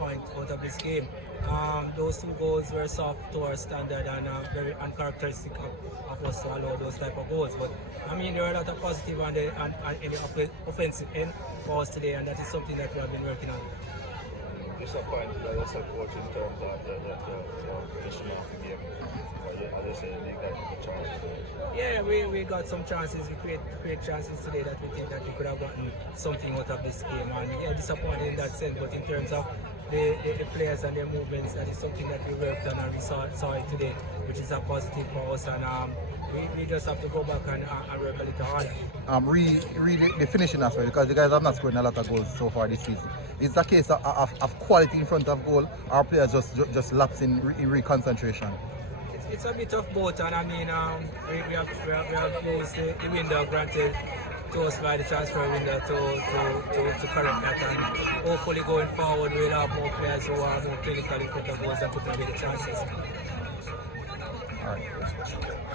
point out of this game. Those 2 goals were soft to our standard and very uncharacteristic of us to allow those type of goals. But I mean, there are a lot of positive on the offensive end for us today, and that is something that we have been working on. Disappointed by yourself, coach, in terms of the finishing off the game. As I said, you got the chances. Yeah, we got some chances. We create chances today that we think that we could have gotten something out of this game. And yeah, disappointed in that sense. But in terms of the players and their movements, that is something that we worked on and we saw it today, which is a positive for us. And we just have to go back and work a little harder. Read the finishing aspect, because the guys have not scored a lot of goals so far this season. It's a case of quality in front of goal. Our players just lapse in reconcentration. It's a bit of both, and I mean, we have used the window granted to us by the transfer window to correct that, and hopefully going forward we'll have more players who are more clinical in front of goals and put away the chances. All right.